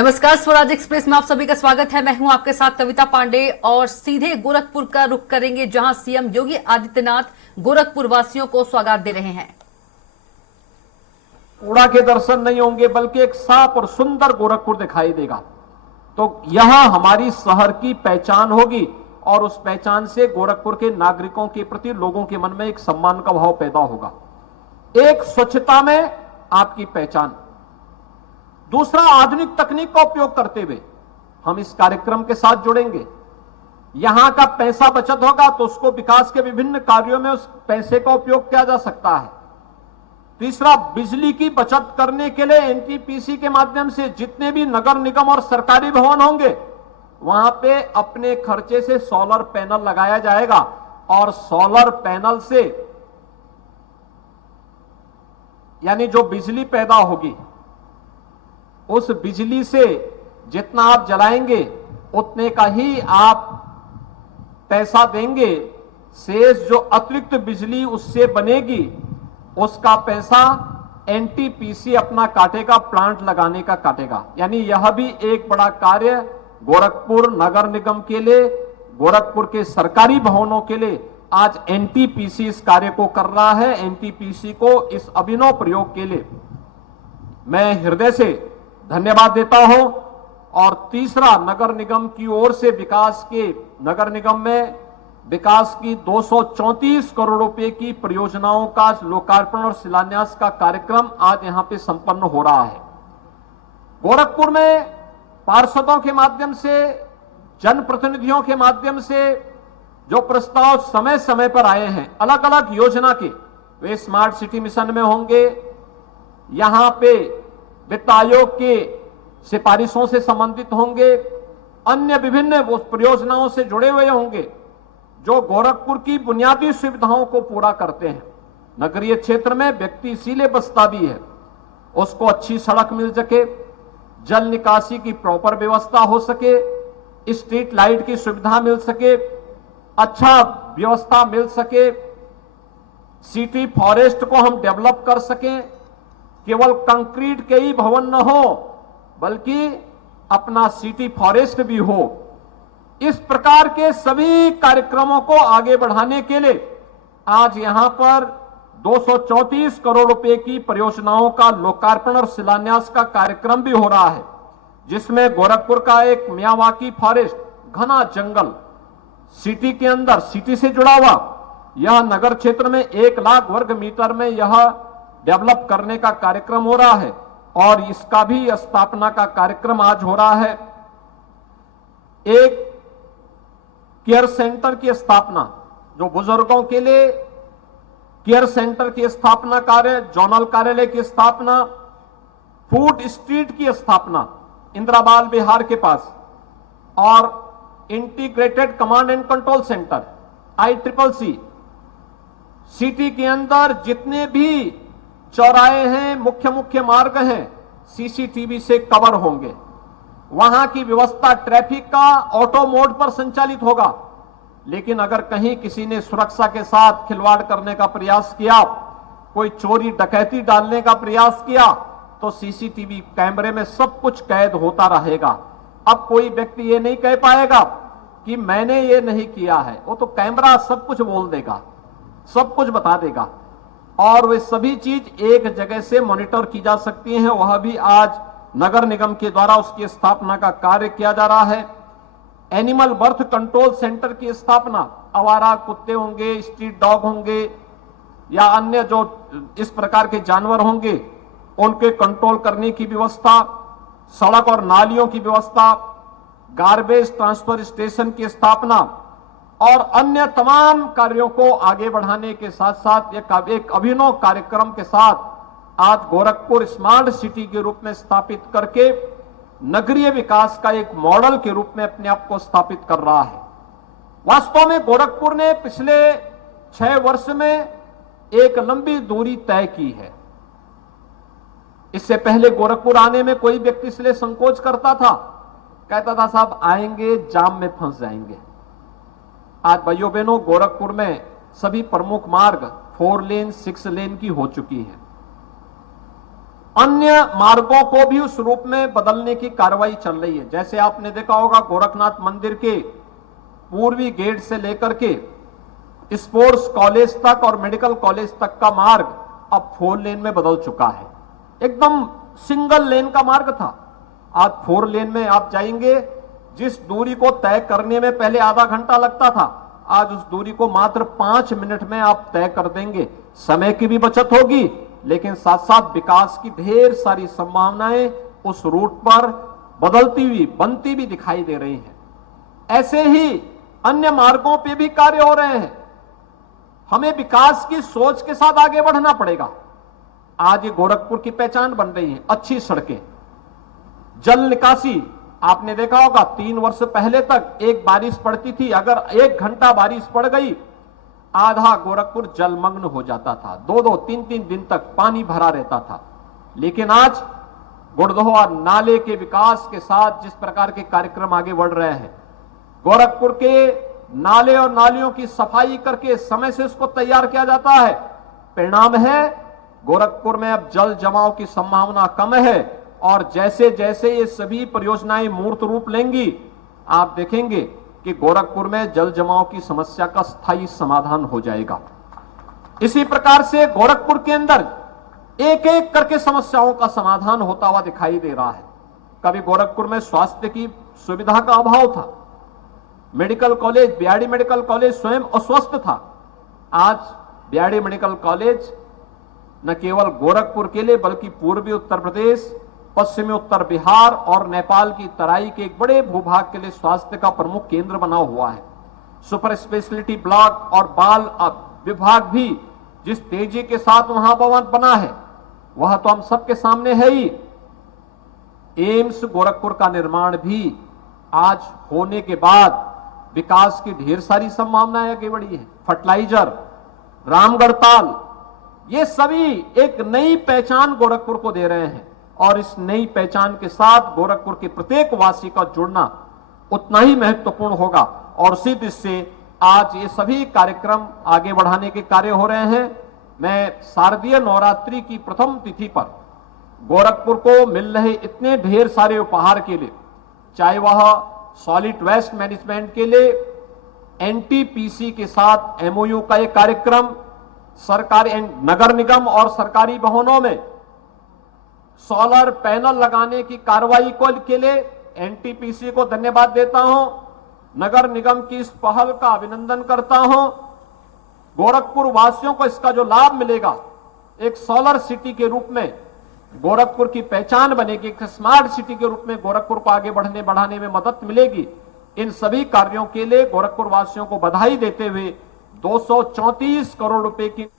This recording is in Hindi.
नमस्कार, स्वराज एक्सप्रेस में आप सभी का स्वागत है। मैं हूं आपके साथ कविता पांडे और सीधे गोरखपुर का रुख करेंगे, जहां सीएम योगी आदित्यनाथ गोरखपुर वासियों को सौगात दे रहे हैं। कूड़ा के दर्शन नहीं होंगे बल्कि एक साफ और सुंदर गोरखपुर दिखाई देगा। तो यह हमारी शहर की पहचान होगी और उस पहचान से गोरखपुर के नागरिकों के प्रति लोगों के मन में एक सम्मान का भाव पैदा होगा। एक स्वच्छता में आपकी पहचान, दूसरा आधुनिक तकनीक का उपयोग करते हुए हम इस कार्यक्रम के साथ जुड़ेंगे। यहां का पैसा बचत होगा तो उसको विकास के विभिन्न कार्यों में उस पैसे का उपयोग किया जा सकता है। तीसरा, बिजली की बचत करने के लिए एनटीपीसी के माध्यम से जितने भी नगर निगम और सरकारी भवन होंगे वहां पे अपने खर्चे से सोलर पैनल लगाया जाएगा और सोलर पैनल से यानी जो बिजली पैदा होगी उस बिजली से जितना आप जलाएंगे उतने का ही आप पैसा देंगे। शेष जो अतिरिक्त बिजली उससे बनेगी उसका पैसा एनटीपीसी अपना काटेगा, प्लांट लगाने का काटेगा। यानी यह भी एक बड़ा कार्य गोरखपुर नगर निगम के लिए, गोरखपुर के सरकारी भवनों के लिए आज एनटीपीसी इस कार्य को कर रहा है। एनटीपीसी को इस अभिनव प्रयोग के लिए मैं हृदय से धन्यवाद देता हूं। और तीसरा, नगर निगम की ओर से विकास के, नगर निगम में विकास की 234 करोड़ रुपए की परियोजनाओं का लोकार्पण और शिलान्यास का कार्यक्रम आज यहां पे संपन्न हो रहा है। गोरखपुर में पार्षदों के माध्यम से, जनप्रतिनिधियों के माध्यम से जो प्रस्ताव समय समय पर आए हैं अलग अलग योजना के, वे स्मार्ट सिटी मिशन में होंगे, यहां पे वित्त आयोग के सिफारिशों से संबंधित होंगे, अन्य विभिन्न परियोजनाओं से जुड़े हुए होंगे जो गोरखपुर की बुनियादी सुविधाओं को पूरा करते हैं। नगरीय क्षेत्र में व्यक्ति इसीलिए बसता भी है, उसको अच्छी सड़क मिल सके, जल निकासी की प्रॉपर व्यवस्था हो सके, स्ट्रीट लाइट की सुविधा मिल सके, अच्छा व्यवस्था मिल सके, सिटी फॉरेस्ट को हम डेवलप कर सकें, केवल कंक्रीट के ही भवन न हो बल्कि अपना सिटी फॉरेस्ट भी हो। इस प्रकार के सभी कार्यक्रमों को आगे बढ़ाने के लिए आज यहां पर 234 करोड़ रुपए की परियोजनाओं का लोकार्पण और शिलान्यास का कार्यक्रम भी हो रहा है, जिसमें गोरखपुर का एक मियावाकी फॉरेस्ट, घना जंगल सिटी के अंदर, सिटी से जुड़ा हुआ, यह नगर क्षेत्र में 1 लाख वर्ग मीटर में यह डेवलप करने का कार्यक्रम हो रहा है और इसका भी स्थापना का कार्यक्रम आज हो रहा है। एक केयर सेंटर की स्थापना, जो बुजुर्गों के लिए केयर सेंटर की स्थापना कार्य, जोनल कार्यालय की स्थापना, फूड स्ट्रीट की स्थापना इंदिराबाद बिहार के पास और integrated command and control centre ICCC, city के अंदर जितने भी चौराहे हैं, मुख्य मुख्य मार्ग हैं, सीसीटीवी से कवर होंगे। वहां की व्यवस्था ट्रैफिक का ऑटो मोड पर संचालित होगा, लेकिन अगर कहीं किसी ने सुरक्षा के साथ खिलवाड़ करने का प्रयास किया, कोई चोरी डकैती डालने का प्रयास किया, तो सीसीटीवी कैमरे में सब कुछ कैद होता रहेगा। अब कोई व्यक्ति ये नहीं कह पाएगा कि मैंने ये नहीं किया है, वो तो कैमरा सब कुछ बोल देगा, सब कुछ बता देगा और वे सभी चीज एक जगह से मॉनिटर की जा सकती हैं। वह भी आज नगर निगम के द्वारा उसकी स्थापना का कार्य किया जा रहा है। एनिमल बर्थ कंट्रोल सेंटर की स्थापना, आवारा कुत्ते होंगे, स्ट्रीट डॉग होंगे या अन्य जो इस प्रकार के जानवर होंगे उनके कंट्रोल करने की व्यवस्था, सड़क और नालियों की व्यवस्था, गार्बेज ट्रांसफर स्टेशन की स्थापना और अन्य तमाम कार्यों को आगे बढ़ाने के साथ साथ एक अभिनव कार्यक्रम के साथ आज गोरखपुर स्मार्ट सिटी के रूप में स्थापित करके नगरीय विकास का एक मॉडल के रूप में अपने आप को स्थापित कर रहा है। वास्तव में गोरखपुर ने पिछले 6 वर्ष में एक लंबी दूरी तय की है। इससे पहले गोरखपुर आने में कोई व्यक्ति इसलिए संकोच करता था, कहता था साहब आएंगे जाम में फंस जाएंगे। आज भाइयों बहनों, गोरखपुर में सभी प्रमुख मार्ग 4 लेन 6 लेन की हो चुकी है। अन्य मार्गों को भी उस रूप में बदलने की कार्रवाई चल रही है। जैसे आपने देखा होगा गोरखनाथ मंदिर के पूर्वी गेट से लेकर के स्पोर्ट्स कॉलेज तक और मेडिकल कॉलेज तक का मार्ग अब 4 लेन में बदल चुका है। एकदम सिंगल लेन का मार्ग था, आज 4 लेन में आप जाएंगे। जिस दूरी को तय करने में पहले आधा घंटा लगता था, आज उस दूरी को मात्र 5 मिनट में आप तय कर देंगे। समय की भी बचत होगी, लेकिन साथ साथ विकास की ढेर सारी संभावनाएं उस रूट पर बदलती हुई, बनती भी दिखाई दे रही हैं। ऐसे ही अन्य मार्गों पे भी कार्य हो रहे हैं। हमें विकास की सोच के साथ आगे बढ़ना पड़ेगा। आज ये गोरखपुर की पहचान बन रही है, अच्छी सड़कें, जल निकासी। आपने देखा होगा 3 वर्ष पहले तक एक बारिश पड़ती थी, अगर 1 घंटा बारिश पड़ गई आधा गोरखपुर जलमग्न हो जाता था, 2-2, 3-3 दिन तक पानी भरा रहता था। लेकिन आज गुड़दोहा नाले के विकास के साथ जिस प्रकार के कार्यक्रम आगे बढ़ रहे हैं, गोरखपुर के नाले और नालियों की सफाई करके समय से उसको तैयार किया जाता है, परिणाम है गोरखपुर में अब जल जमाव की संभावना कम है। और जैसे जैसे ये सभी परियोजनाएं मूर्त रूप लेंगी, आप देखेंगे कि गोरखपुर में जल जमाव की समस्या का स्थायी समाधान हो जाएगा। इसी प्रकार से गोरखपुर के अंदर एक एक करके समस्याओं का समाधान होता हुआ दिखाई दे रहा है। कभी गोरखपुर में स्वास्थ्य की सुविधा का अभाव था, medical college, BRD medical college स्वयं अस्वस्थ था। आज बीआरडी मेडिकल कॉलेज न केवल गोरखपुर के लिए बल्कि पूर्वी उत्तर प्रदेश, पश्चिमी उत्तर बिहार और नेपाल की तराई के एक बड़े भूभाग के लिए स्वास्थ्य का प्रमुख केंद्र बना हुआ है। सुपर स्पेशलिटी ब्लॉक और बाल विभाग भी जिस तेजी के साथ वहां भवन बना है, वह तो हम सबके सामने है ही। एम्स गोरखपुर का निर्माण भी आज होने के बाद विकास की ढेर सारी संभावनाएं आगे बढ़ी है। फर्टिलाइजर, रामगढ़ ताल, ये सभी एक नई पहचान गोरखपुर को दे रहे हैं। और इस नई पहचान के साथ गोरखपुर के प्रत्येक वासी का जुड़ना उतना ही महत्वपूर्ण होगा। और उसी दृष्टि से आज ये सभी कार्यक्रम आगे बढ़ाने के कार्य हो रहे हैं। मैं शारदीय नवरात्रि की प्रथम तिथि पर गोरखपुर को मिल रहे इतने ढेर सारे उपहार के लिए, चाहे वह सॉलिड वेस्ट मैनेजमेंट के लिए एनटीपीसी के साथ एमओयू का एक कार्यक्रम, सरकारी नगर निगम और सरकारी भवनों में सोलर पैनल लगाने की कार्रवाई के लिए एनटीपीसी को धन्यवाद देता हूं, नगर निगम की इस पहल का अभिनंदन करता हूं। गोरखपुर वासियों को इसका जो लाभ मिलेगा, एक सोलर सिटी के रूप में गोरखपुर की पहचान बनेगी, एक स्मार्ट सिटी के रूप में गोरखपुर को आगे बढ़ाने में मदद मिलेगी। इन सभी कार्यों के लिए गोरखपुर वासियों को बधाई देते हुए 234 करोड़ रुपए की